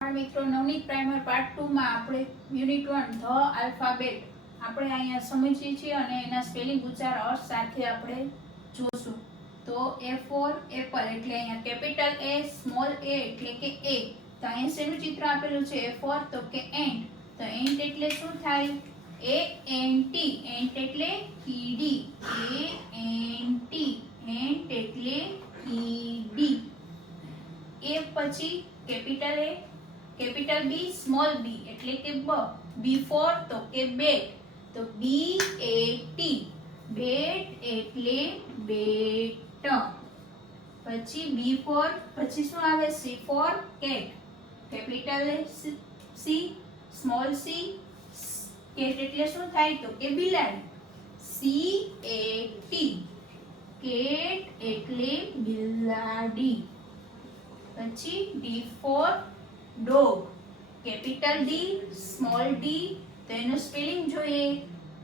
મિત્રો Navneet primer part 2 માં આપણે યુનિટ 1 ધ આલ્ફાબેટ આપણે અહીંયા સમજીએ છીએ અને એના સ્પેલિંગ ઉચ્ચાર અર્થ સાથે આપણે જોશું. તો A ફોર એપલ એટલે અહીંયા કેપિટલ A સ્મોલ a એટલે કે A. તો અહીંયા શેનું ચિત્ર આપેલું છે? A ફોર તો કે એન્ટ. તો એન્ટ એટલે શું થાય? ANT. એન્ટ એટલે કીડી. ANT. એન્ટ એટલે કીડી. A પછી capital A, capital B small b એટલે કે બ. B ફોર તો કે બેટ. તો BAT. બેટ એટલે બેટ. પછી B ફોર પછી શું આવે? C four cat. Capital C small c. Cat એટલે શું થાય? તો કે બિલાડી. CAT. કેટ એટલે બિલાડી. પછી D four dog. Capital D small d. તો એનું સ્પેલિંગ જોઈએ.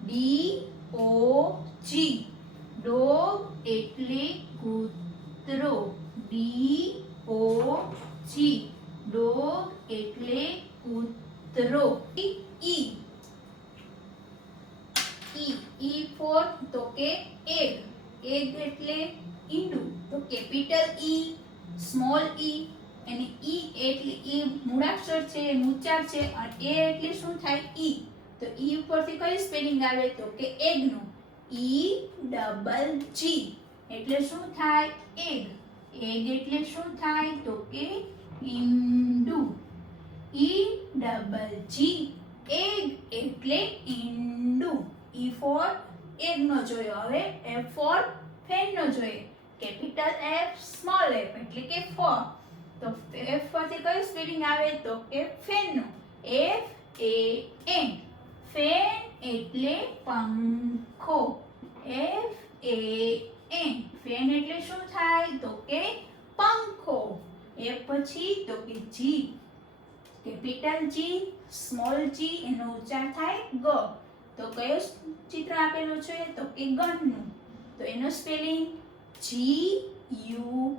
DOG. ડોગ એટલે કૂતરો. DOG. ડોગ એટલે કૂતરો. E ફોર તો કે એગ. એગ એટલે ઈંડું. તો કેપિટલ E સ્મોલ e. અને E એટલે એ મૂળાક્ષર છે, ઉચ્ચાર છે, અને A એટલે શું થાય? E. તો E ઉપરથી કઈ સ્પેલિંગ આવે? તો કે એગ નું. EGG. એટલે શું થાય? એગ. એગ એટલે શું થાય? તો કે ઈંડું. EGG. એગ એટલે ઈંડું. E ફોર એગ નો જોયો. હવે F ફોર ફેન નો જોઈએ. કેપિટલ F સ્મોલ f એટલે કે ફોર. તો F પરથી કઈ સ્પેલિંગ આવે? તો કે ફેન નું. FAN. ફેન એટલે પંખો. FAN. ફેન એટલે શું થાય? તો કે પંખો. F પછી તો કે G. Capital G small g એનો ઉચ્ચાર થાય ગ. તો કયો ચિત્ર આપેલું છે? તો કે ગન નું. તો એનો સ્પેલિંગ GUN.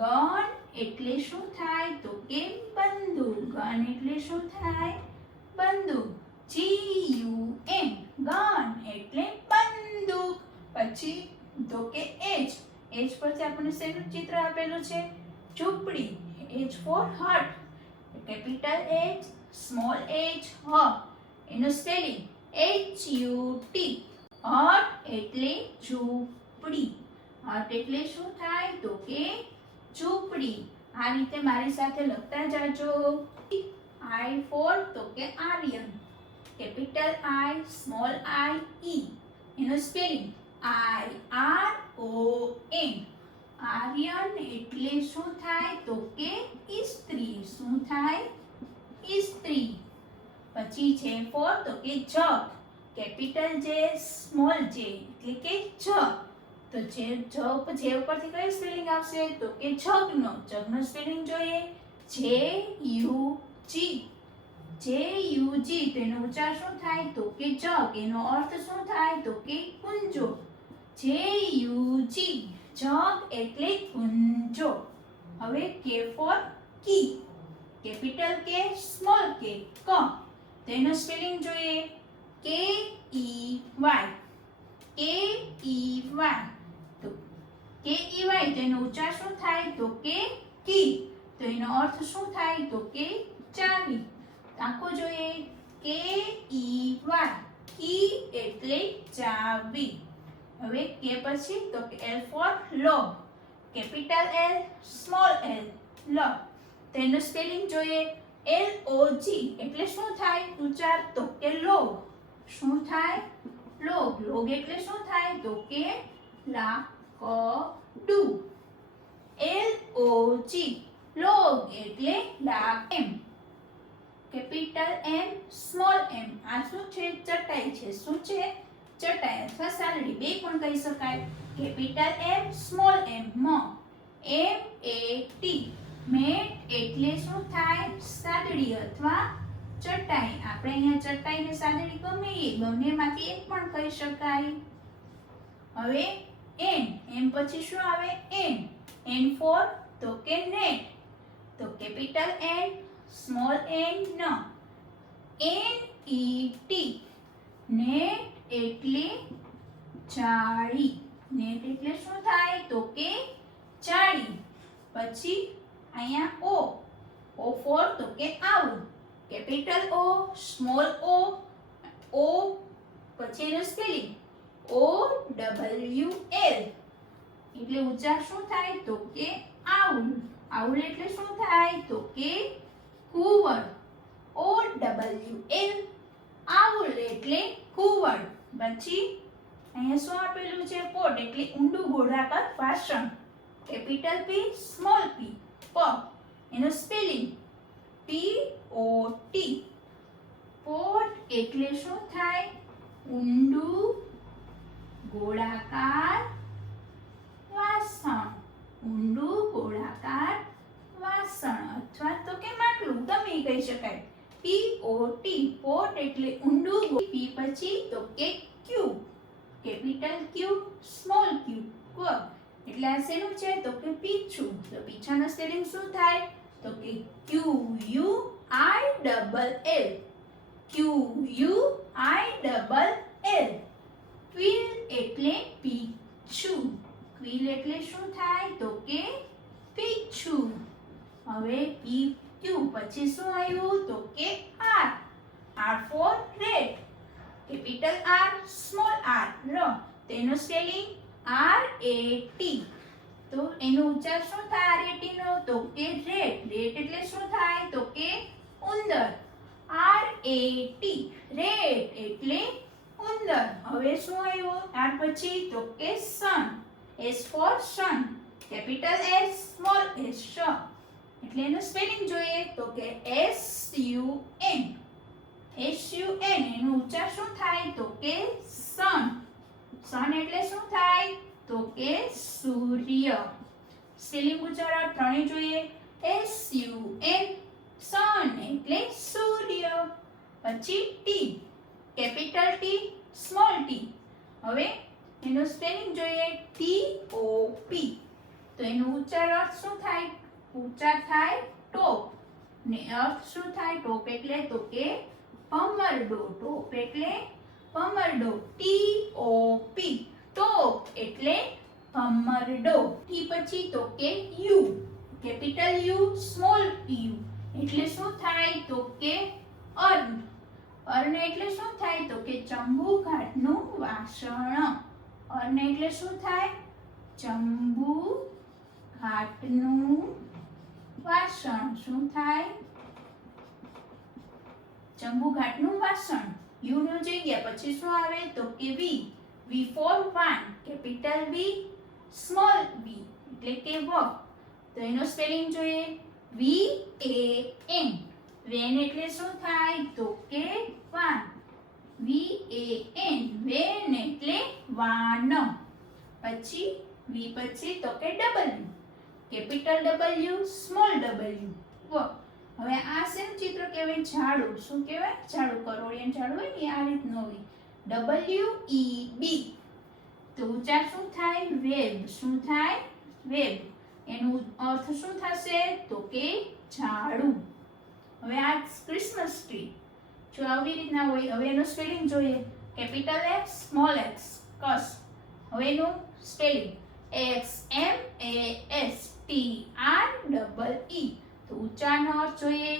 ગન એટલે શું થાય? તો કે બંદૂક. ગન એટલે શું થાય? બંદૂક. GUN. ગન એટલે બંદૂક. પછી તો કે H. H પરથી આપણને શેનું ચિત્ર આપેલું છે? ઝૂંપડી. H ફોર હટ. કેપિટલ H સ્મોલ h હ. એનો સ્પેલિંગ HUT. હટ એટલે ઝૂંપડી. હટ એટલે શું થાય? તો કે ઝૂંપડી. આ રીતે મારી સાથે લખતા જાજો. I ફોર તો કે iron. Capital I small i e. એનો સ્પેલિંગ IRON. આર્યન એટલે શું થાય? તો કે ઇસ્ત્રી. શું થાય? ઇસ્ત્રી. પછી J ફોર તો કે જગ. કેપિટલ J સ્મોલ j એટલે કે જગ. તો જે ઉપરથી કઈ સ્પેલિંગ આવશે? તો કે જગનો. જગનો સ્પેલિંગ જોઈએ. JUG. JUG. તો એનો ઉચ્ચાર શું થાય? તો કે જગ. એનો અર્થ શું થાય? તો કે કુંજો. JUG. જગ એટલે કુંજો. હવે K ફોર કી. કેપિટલ K સ્મોલ k ક. તો એનો સ્પેલિંગ જોઈએ. KEY. KEY. તો KEY. તો એનો ઉચ્ચાર શું થાય? તો કે કી. તો એનો અર્થ શું થાય? તો કે ચાવી. આખો જોઈએ. KEY. કી એટલે ચાવી. હવે K પછી તો કે L for log. Capital L small l log. તો એનો સ્પેલિંગ જોઈએ. LOG. એટલે શું થાય? ઉચ્ચાર તો કે લોગ. શું થાય? લોગ. લોગ એટલે શું થાય? તો કે લાકડું. LOG. લોગ એટલે લાકડું. Capital M small m. આ શું છે? ચટાઈ છે. શું છે? ચટાઈ અથવા સાલડી બે પણ કહી શકાય. Capital M small m MAT. Mat એટલે શું થાય? સાદડી અથવા ચટાઈ. આપણે અહીંયા ચટાઈ ને સાદડી ગમે એ બંનેમાંથી એક પણ કહી શકાય. હવે N. M પછી શું આવે? N. N ફોર તો કે નેટ. તો capital N small N NET net એટલે જાળી. નેટ એટલે શું થાય તો કે જાળી. પછી અહીંયા O ફોર તો કે owl. Capital O, small O પછી એનું સ્પેલિંગ OWL એટલે ઉચ્ચાર શું થાય તો કે આઉલ. આઉલ એટલે શું થાય તો કે કુવડ. OWL આઉલ એટલે કુવડ. પછી અહીંયા શું આપેલું છે પોટ એટલે ઊંડું ગોળાકાર વાસણ. કેપિટલ P, સ્મોલ p, એનું સ્પેલિંગ POT. પોટ એટલે શું થાય ઊંડું ગોળાકાર વાસણ. ઊંડું ગોળાકાર વાસણ અથવા તો કે માટલું ગમે કહી શકાય. POT પોટ એટલે ઊંડું. P પછી તો કે cube. Capital Q, small q એટલે આ શેનું છે તો કે પીછું. તો પીછાનું સ્પેલિંગ શું થાય તો કે QUILL. ક્વિલ એટલે પીછું. ક્વિલ એટલે શું થાય તો કે પીછું. હવે PQ પછી શું આવ્યું તો કે R for red. Capital R, small r. તેનું સ્પેલિંગ RAT. તો એનો ઉચ્ચાર શું થાય RAT નો તો કે રેટ. રેટ એટલે શું થાય તો કે ઉંદર. RAT રેટ એટલે ઉંદર. હવે શું આવ્યું ત્યાર પછી તો કે son. S for son. Capital S, small s. એટલે એનું સ્પેલિંગ જોઈએ તો કે SUN. એનું ઉચ્ચાર શું થાય તો કે સન. સન એટલે શું થાય તો કે સૂર્ય. સ્પેલિંગ ઉચ્ચારણ ત્રણે જોઈએ. SUN સન એટલે સૂર્ય. પછી T. Capital T, small t. હવે એનું સ્પેલિંગ જોઈએ TOP. તો એનું ઉચ્ચાર અર્થ શું થાય ઉચ્ચાર થાય ટોપ. ને અર્થ શું થાય ટોપ એટલે તો કે ભમરડો. ટોપ એટલે ભમરડો. TOP ટોપ એટલે ભમરડો. T પછી તો કે U. Capital U, small u. એટલે શું થાય તો કે અર્ન. અર્ન એટલે શું થાય તો કે ચંબુ ઘાટનું વાસણ. અર્ન એટલે શું થાય ચંબુ ઘાટનું વાસણ. શું થાય ચંબુ ઘાટનું વાસણ. યુ નો જગ્યા પછી શું આવે તો કે V for van. Capital V, small v એટલે કે વક. તો એનો સ્પેલિંગ જોઈએ VAN. વેન એટલે શું થાય તો કે વાન. VAN વેન એટલે વાન. પછી V પછી તો કે W. Capital W, small w. હવે આ શેનું ચિત્ર કહેવાય ઝાડુ. શું કહેવાય ઝાડુ. કરોળિયાનું ઝાડુ હોય ને આ રીતનું હોય. WEB. તો ઉચ્ચાર શું થાય વેબ. શું થાય વેબ. એનું અર્થ શું થશે તો કે ઝાડુ. હવે આ ક્રિસમસ ટ્રી જો આવી રીતના હોય. હવે એનું સ્પેલિંગ જોઈએ. Capital X, small x. કસ. હવે એનું સ્પેલિંગ XMASTREE. તો ઉચ્ચારનો અર્થ જોઈએ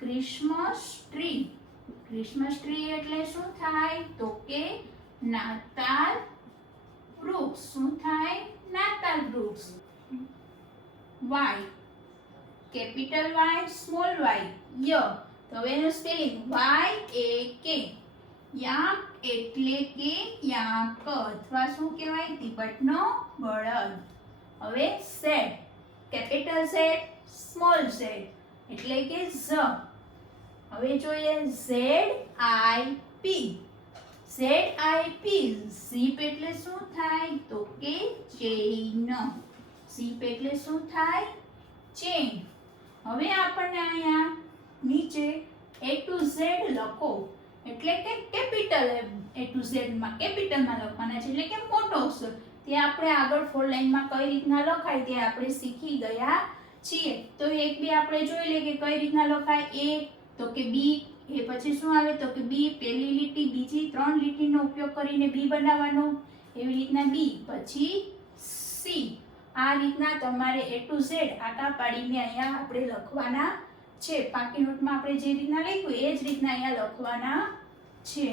ક્રિસમસ ટ્રી. ક્રિસમસ ટ્રી એટલે શું થાય તો કે નાતાલ વૃક્ષ. શું થાય નાતાલ વૃક્ષ. Y. Capital Y, small y. તો હવે એનું સ્પેલિંગ YAK. યાક એટલે કે યાક અથવા શું કહેવાય તિબેટનો બળદ. હવે Z. Capital Z, small z એટલે કે Z. હવે જોઈએ ZIP. ઝીપ એટલે શું થાય તો કે ચેઇન. ઝીપ એટલે શું થાય ચેઇન. હવે આપણને અહીંયા નીચે A to Z લખો એટલે કે કેપિટલ A to Z માં કેપિટલમાં લખવાના છે એટલે કે મોટો અક્ષર. તે આપણે આગળ 4 લાઈનમાં કઈ રીતના લખાય તે આપણે શીખી ગયા છીએ. તો એક બી આપણે જોઈ લઈએ કે કઈ રીતના લખાય. એ તો કે બી, એ પછી શું આવે તો કે બી પહેલી લીટી બીજી 3 લીટીનો ઉપયોગ કરીને બી બનાવવાનો. એવી રીતના બી પછી સી. આ રીતના તમારે A to Z આટા પાડીને અહીંયા આપણે લખવાના છે. પાકી નોટમાં આપણે જે રીતના લખ્યું એ જ રીતના અહીંયા લખવાના છે.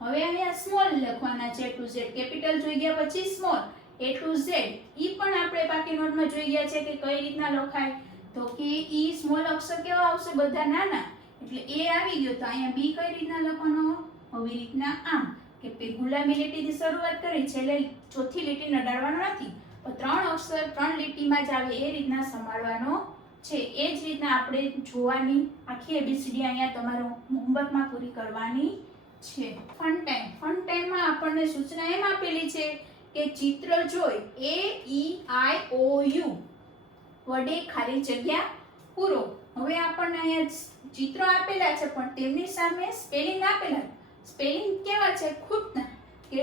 હવે અહીંયા સ્મોલ લખવાના છે. A to Z કેપિટલ જોઈ ગયા પછી સ્મોલ A to Z. ઈ પણ આપણે પાકી નોટમાં જોઈ ગયા છે કે કઈ રીતના લખાય. તો કે ઈ સ્મોલ અક્ષર કેવા આવશે બધા નાના, એટલે એ આવી ગયો. તો અહીંયા બી કઈ રીતના લખવાનો, આવી રીતના આમ કે ગુલાબી લીટીથી શરૂઆત કરી છેલ્લે ચોથી લીટી નડાડવાનો નથી, પણ 3 અક્ષર 3 લીટીમાં જ આવે એ રીતના સંભાળવાનો છે. એ જ રીતના આપણે જોવાની આખી એબીસીડી અહીંયા તમારો હોમવર્કમાં પૂરી કરવાની છે. Fun time. ફન ટાઈમમાં આપણને સૂચના એમ આપેલી છે કે ચિત્ર જોઈ AEIOU વડે ખાલી જગ્યા પૂરો. હવે આપણને અહીંયા ચિત્ર આપેલા છે પણ તેમની સામે સ્પેલિંગ આપેલા. સ્પેલિંગ કેવા છે? ખૂટના, કે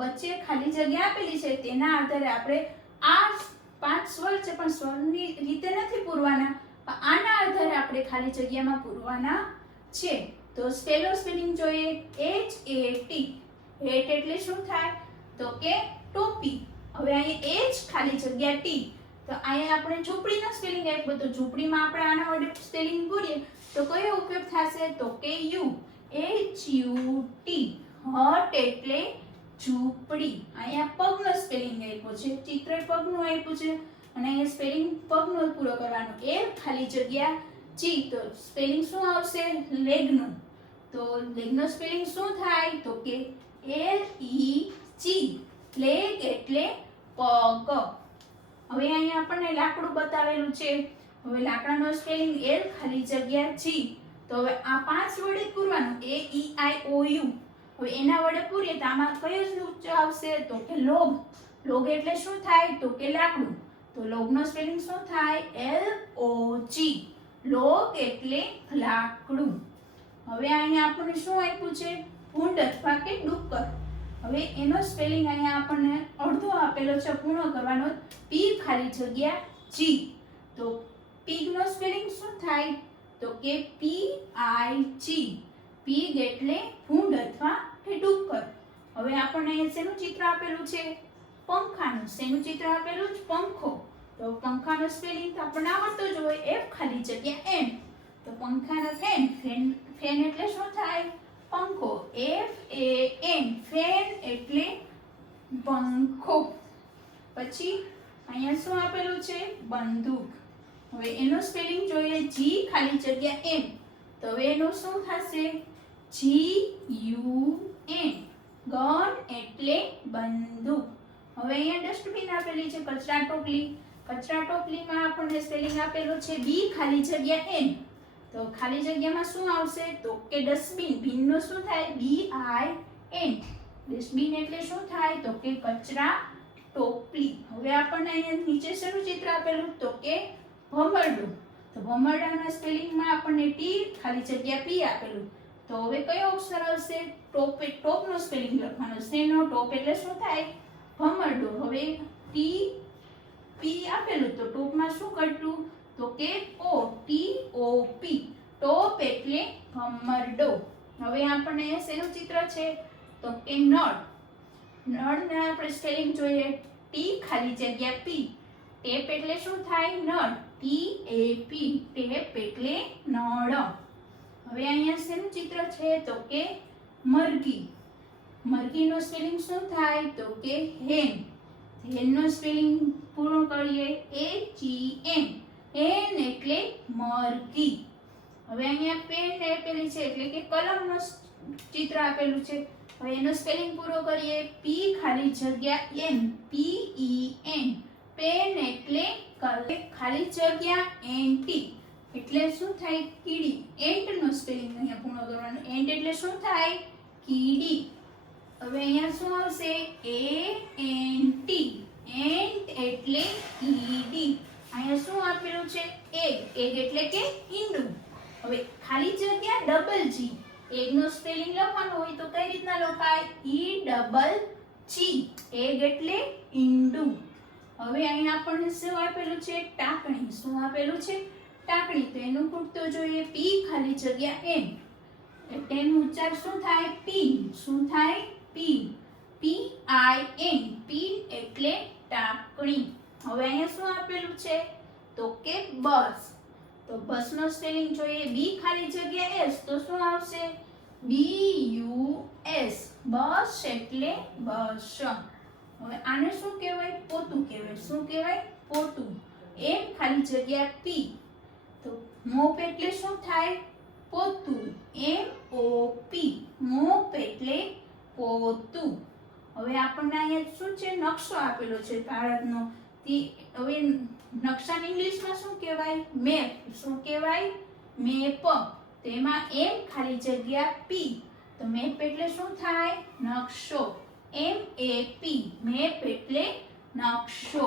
વચ્ચે ખાલી જગ્યા આપેલી છે તેના આધારે આપણે આ 5 સ્વર છે પણ સ્વરની રીતે નથી પૂરવાના, આના આધારે આપણે ખાલી જગ્યામાં પૂરવાના છે. તો સ્પેલિંગ જોઈએ. HAT. હેટ એટલે શું થાય તો કે ટોપી. હવે અહીંયા H ખાલી જગ્યા T. તો અહીંયા આપણે ઝૂંપડીનો સ્પેલિંગ આપ્યો, તો ઝૂંપડીમાં આપણે આના વડે સ્પેલિંગ પૂરીએ તો કયો ઉપયોગ થશે તો કે U. HUT. હટ એટલે ઝૂંપડી. અહીંયા પગનો સ્પેલિંગ આપ્યો છે, ચિત્ર પગનું આપ્યું છે અને અહીંયા સ્પેલિંગ પગનો પૂરો કરવાનો. એ ખાલી જગ્યા G. તો સ્પેલિંગ શું આવશે? લેગનું. તો લેગનો સ્પેલિંગ શું થાય તો કે LEG. લેગ એટલે પગ. હવે અહીંયા આપણને લાકડું બતાવેલું છે. હવે લાકડાનો સ્પેલિંગ L ખાલી જગ્યા G. તો હવે આ 5 વડે પૂરવાનું. AEIOU. હવે એના વડે પૂરીએ તો આમાં કયો સૂત્ર આવશે તો કે લોગ. લોગ એટલે શું થાય તો કે લાકડું. તો લોગનો સ્પેલિંગ શું થાય? LOG. લોગ એટલે લાકડું. હવે અહીંયા આપણને શું આપ્યું છે? ભૂંડ અથવા કે ડુક્કર. હવે એનો સ્પેલિંગ અહીંયા આપણને અડધો આપેલો છે, પૂર્ણ કરવાનો. P ખાલી જગ્યા G. તો પીગ નો સ્પેલિંગ શું થાય તો કે PIG. પીગ એટલે ભૂંડ અથવા કે ડુક્કર. હવે આપણને શેનું ચિત્ર આપેલું છે? પંખાનું. શેનું ચિત્ર આપેલું છે? પંખો. તો પંખાનો સ્પેલિંગ તો આપણને આવડતો જ હોય. F ખાલી જગ્યા N. તો પંખાનો ફેન. ફેન એટલે શું થાય? પંખો. FAN. ફેન એટલે પંખો. પછી અહીંયા શું આપેલું છે? બંદૂક. હવે એનો સ્પેલિંગ જોઈએ. G ખાલી જગ્યા M. તો હવે એનું શું થશે? GUN. ગન એટલે બંદૂક. હવે અહીંયા ડસ્ટબિન આપેલી છે, કચરા ટોપલી. કચરા ટોપલીમાં આપણને સ્પેલિંગ આપેલું છે B ખાલી જગ્યા N. તો ખાલી જગ્યામાં શું આવશે તો કે ડસ્ટબિન. બિનનો શું થાય? BIN. ડસ્ટબિન એટલે શું થાય તો કે કચરા ટોપલી. હવે આપણને અહીંયા નીચે શેનું ચિત્ર આપેલું તો કે ભમરડું. તો ભમરડાના સ્પેલિંગમાં આપણને T ખાલી જગ્યા P આપેલું. તો હવે કયો અક્ષર આવશે? ટોપ. ટોપનો સ્પેલિંગ લખવાનો. શેનો? ટોપ એટલે શું થાય? ભમરડું. હવે T P આપેલું તો ટોપમાં શું કરતું તો કે TOP. ટોપ એટલે ભમરડો. હવે આપણને શેનું ચિત્ર છે તો કે નળ. નળના આપણે સ્પેલિંગ જોઈએ. T ખાલી જગ્યા P. ટેપ એટલે શું થાય? નળ. TAP. ટેપ એટલે નળ. હવે અહીંયા શેનું ચિત્ર છે તો કે મરઘી. મરઘીનો સ્પેલિંગ શું થાય તો કે હેન. હેનનો સ્પેલિંગ પૂરો કરીએ. HEN. હેન એટલે મરઘી. હવે અહીંયા પેન આપેલી છે એટલે કે કલમનો ચિત્ર આપેલું છે. હવે એનો સ્પેલિંગ પૂરો કરીએ. P ખાલી જગ્યા N. PEN. પેન એટલે ખાલી જગ્યા NT. એટલે શું થાય? કીડી. એન્ટ નો સ્પેલિંગ અહીંયા પૂર્ણ કરવાનો. એન્ટ એટલે શું થાય? કીડી. હવે અહીંયા શું આવશે? ANT. એન્ટ એટલે કીડી. અહીંયા શું આપેલું છે? એગ. એગ એટલે કે ઈંડું. હવે ખાલી જગ્યા ડબલ G. એગ નો સ્પેલિંગ લખવાનું હોય તો કઈ રીતના લખાય? EGG. એગ એટલે ઈંડું. હવે અહીં આપણને શું આપેલું છે? ટાંકણી. શું આપેલું છે? ટાંકણી. તો એનું ખૂટતો જોઈએ પી ખાલી જગ્યા એન. એટલે એનું ઉચ્ચાર શું થાય? પીન. શું થાય? પીન. PIN. પીન એટલે ટાંકણી. હવે અહીંયા શું આપેલું છે? તો કે બસ. તો બસનો સ્પેલિંગ જોઈએ બી ખાલી જગ્યા એસ. તો શું આવશે? BUS. બસ એટલે બસ. હવે આને શું કહેવાય? પોતું કહેવાય. શું કહેવાય? પોતું. એમ ખાલી જગ્યા પી. તો મોપ એટલે શું થાય? પોતું. MOP. મોપ એટલે પોતું. હવે આપણને અહીંયા શું છે? નકશો આપેલો છે ભારતનો. હવે નકશાને ઇંગ્લિશમાં શું કહેવાય? મેપ. શું કહેવાય? મેપ. તો એમાં એમ ખાલી જગ્યા પી. તો મેપ એટલે શું થાય? નકશો. MAP. મેપ એટલે નકશો.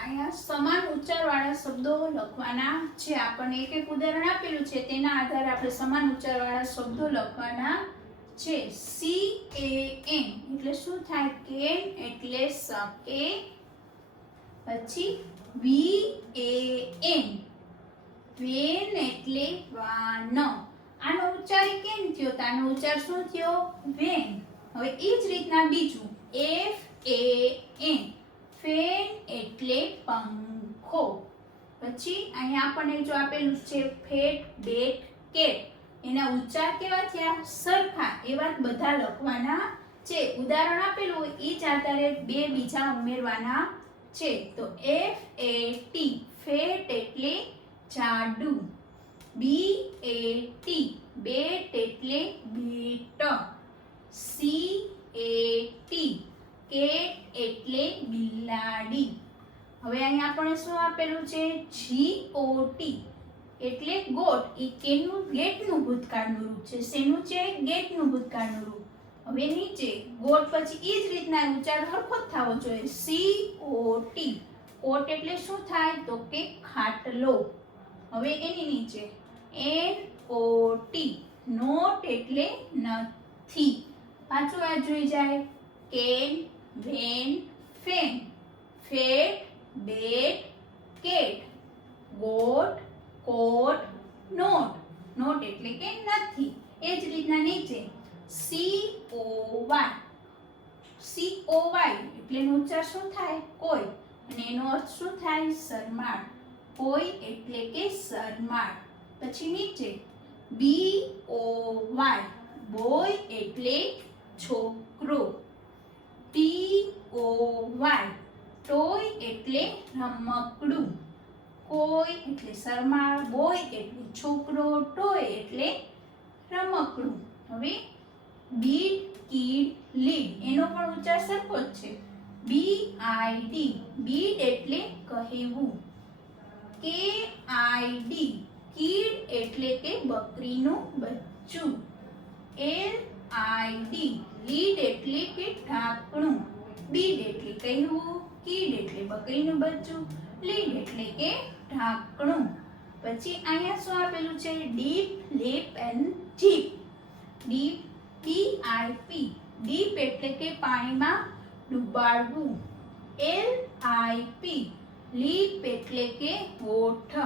અહીંયા સમાન ઉચ્ચારવાળા શબ્દો લખવાના છે. આપણને એક એક ઉદાહરણ આપેલું છે, તેના આધારે આપણે સમાન ઉચ્ચારવાળા શબ્દો લખવાના છે. CAN એટલે શું થાય? કેન એટલે શકે. પછી VAN. વેન એટલે વાન. આનો ઉચ્ચાર કેમ થયો? તો આનો ઉચ્ચાર શું થયો? વેન. હવે એ જ રીતના બીજું FAN. ફેન એટલે પંખો. પછી અહીંયા આપણને જો આપેલું છે ફેટ, બેટ, કેટ. એના ઉચ્ચાર કેવા થયા? સરખા. એવા જ બધા લખવાના છે. ઉદાહરણ આપેલું હોય એ જ આધારે બે બીજા ઉમેરવાના છે. તો FAT. ફેટ એટલે જાડુ. BAT. બેટ એટલે બેટ. CAT. કેટ એટલે બિલાડી. હવે અહીંયા આપણે શું આપેલું છે? GOT એટલે ગોટ. એ કેનું? ગેટનું ભૂતકાળનું રૂપ છે. શેનું છે? ગેટનું ભૂતકાળનું રૂપ. હવે નીચે ગોટ પછી એ જ રીતના ઉચ્ચાર સરખો જ થવો જોઈએ. COT. કોટ એટલે શું થાય? તો કે ખાટલો. હવે એની નીચે NOT. નોટ એટલે નથી. પાછું આ જોઈ જાય. Can, van, fan. Fat, bat, cat. Got, cot, not. Not એટલે કે નથી. એ જ રીતના નીચે COY. એટલે એનો ઉચ્ચાર શું થાય? કોઈ. અને એનો અર્થ શું થાય? શરમાળ. કોઈ એટલે કે શરમાળ. પછી નીચે BOY. બોય એટલે છોકરો. TOY. ટોય એટલે રમકડું. કોઈ એટલે શરમાળ, બોય એટલે છોકરો, ટોય એટલે રમકડું. હવે બીડ, કીડ, લીડ. એનો પણ ઉચ્ચાર સરખો જ છે. BID. બીડ એટલે કહેવું. KID. કીડ એટલે કે બકરીનું બચ્ચું. LID. લીડ એટલે કે ઢાંકણું. બીડ એટલે કહેવું, કીડ એટલે બકરીનું બચ્ચું, લીડ એટલે કે ઢાંકણું. પછી અહીંયા શું આપેલું છે? Dip, leap and jeep. Dip DIP. Dip એટલે કે પાણીમાં ડૂબાડવું. LIP. લીપ એટલે કે હોઠ.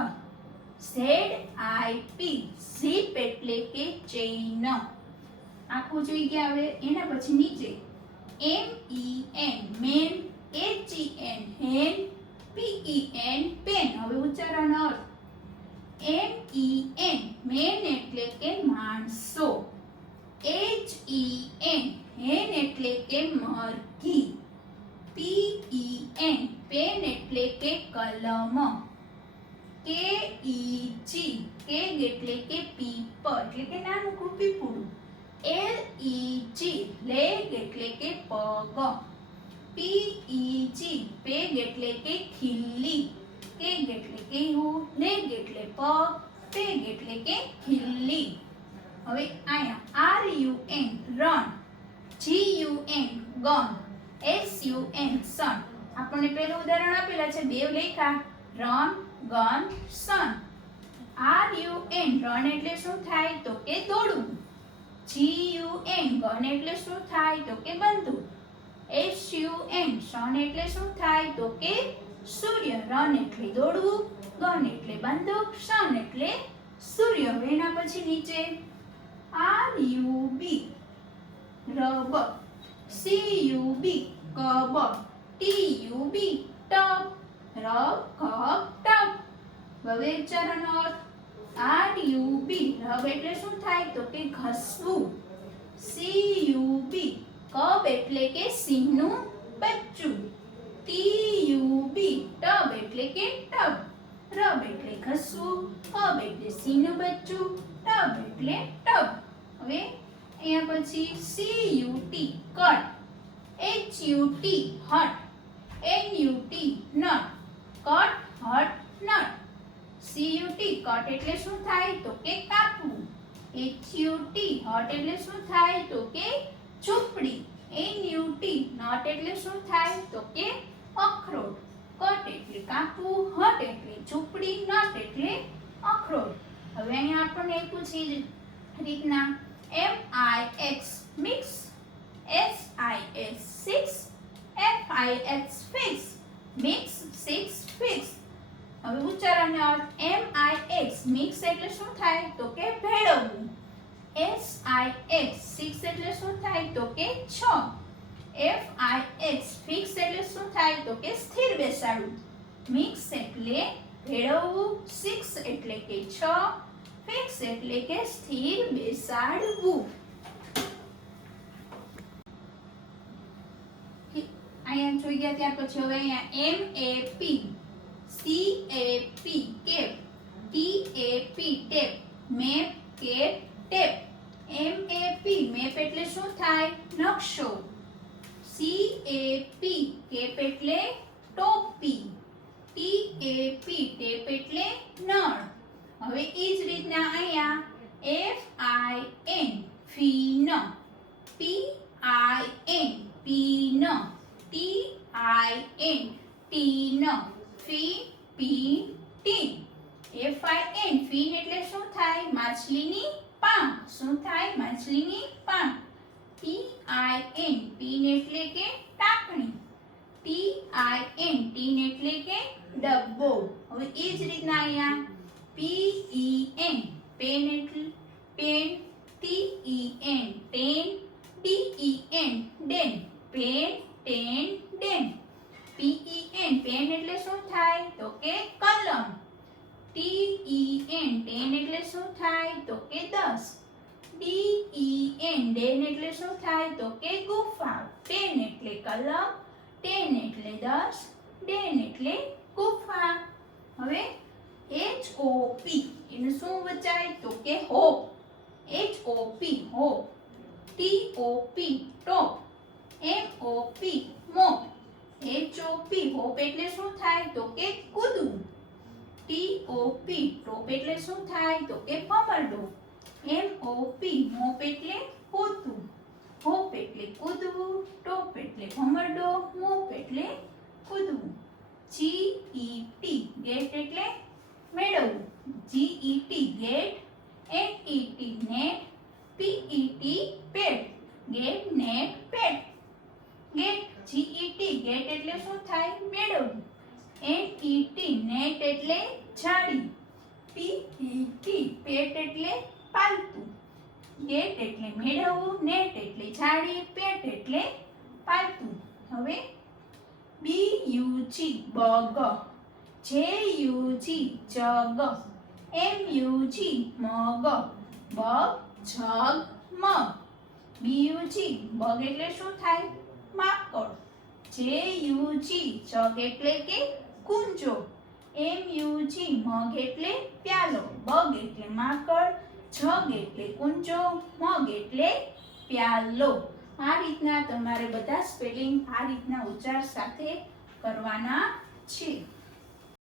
ZIP. ઝીપ એટલે કે ચેઇન. આખું જોઈ ગયા. હવે એના પછી નીચે MEN. મેન. HEN. હેન. PEN. પેન. હવે ઉચ્ચારણ અર્થ. MEN. મેન એટલે કે માણસો. HEN. હેન એટલે કે મરઘી. PEN. પેન એટલે કે કલમ. KEG. કેગ એટલે કે પીપ એટલે કે નાનું પીપળું. LEG. લેગ એટલે કે પગ. PEG. પેગ એટલે કે ખીલ્લી. કેગ એટલે કેવું, લેગ એટલે પગ, પેગ એટલે કે ખીલ્લી. હવે અહીંયા RUN. Run. GUN. Gun. SUN. સન. આપણને પહેલું ઉદાહરણ આપેલા છે, બે લેખા. રન, ગન, સન. RUN. રન એટલે શું થાય? તો કે દોડવું. GUN. ગન એટલે શું થાય? તો કે બંદૂક. SUN સન એટલે શું થાય તો કે સૂર્ય. રન એટલે દોડવું, ગન એટલે બંદૂક, સન એટલે સૂર્ય. હવે એના પછી નીચે RUB rub, CUB cub, TUB tub, rub cub tub. હવે ઉચ્ચારણનો અર્થ RUB રબ એટલે શું થાય તો કે ઘસવું. CUB કબ એટલે કે સિંહનું બચ્ચું. TUB ટબ એટલે કે ટબ. રબ એટલે ઘસવું, કબ એટલે સિંહનું બચ્ચું, ટબ એટલે ટબ. હવે અહીંયા પછી CUT કટ, HUT હટ, NUT નટ, કટ હટ નટ. CUT કટ એટલે શું થાય તો કે કાપવું. HUT હટ એટલે શું થાય તો કે ઝૂંપડી. NUT નટ એટલે શું થાય તો કે અખરોટ. કટ એટલે કાપવું, હટ એટલે ઝૂંપડી, નટ એટલે અખરોટ. હવે અહીંયા આપણને પૂછી રીતના MIX mix, SIS six, FIX fix, mix six fix. હવે ઉચ્ચારણનો અર્થ MIX મિક્સ એટલે શું થાય તો કે ભેળવવું. SIX સિક્સ એટલે શું થાય તો કે 6. FIX ફિક્સ એટલે શું થાય તો કે સ્થિર બેસાડવું. મિક્સ એટલે ભેળવવું, સિક્સ એટલે કે 6, ફિક્સ એટલે કે સ્થિર બેસાડવું. અહીંયા જોઈ ગયા ત્યાર પછી હવે અહીંયા MAP, CAP cap, TAP tap, map cap tap. MAP map એટલે શું થાય નકશો. CAP કેપ એટલે ટોપી. TAP ટેપ એટલે નળ. હવે એ જ રીતના અહીંયા FIN fin, PIN pin, TIN tin, ફી પી ટીન. FIN ફીન એટલે શું થાય માછલીની પાંખ. શું થાય માછલીની પાંખ. PIN પીન એટલે કે ટાંકણી. TIN ટીન એટલે કે ડબ્બો. હવે એ જ રીતના અહીંયા PEN પેન એટલે પેન, TEN ટેન, DEN ડેન, પેન ટેન ડેન. PEN પેન એટલે શું થાય તો કે કલમ. TEN ટેન એટલે શું થાય તો કે 10. DEN ડેન એટલે શું થાય તો કે ગુફા. પેન એટલે કલમ, ટેન એટલે 10, ડેન એટલે ગુફા. હવે HOP એનું શું વચાય તો કે હોપ. HOP હોપ, TOP ટોપ, MOP મોપ. HOP હોપ એટલે શું થાય તો કે કૂદવું. TOP ટોપ એટલે શું થાય તો કે ભમરડો. MOP મોપ એટલે કૂદવું. હોપ એટલે કૂદવું, ટોપ એટલે ભમરડો, મોપ એટલે કૂદવું. GET ગેટ એટલે મેળવવું. GET get, NET net, PET pet, get net pet. Get GET get એટલે શું થાય મેળવવું. NET નેટ એટલે જાળી. PET પેટ એટલે પાલતું. ગેટ એટલે મેળવવું, નેટ એટલે જાળી, પેટ એટલે પાલતું. હવે BUG બગ, JUG જગ, MUG મગ, બગ જગ મગ. BUG બગ એટલે શું થાય માકડ. JUG જગ એટલે કે કુંજો. MUG મગ એટલે પ્યાલો. બગ એટલે માકડ, જગ એટલે કુંજો, મગ એટલે પ્યાલો. આ રીતના તમારે બધા સ્પેલિંગ આ રીતના ઉચ્ચાર સાથે કરવાના છે.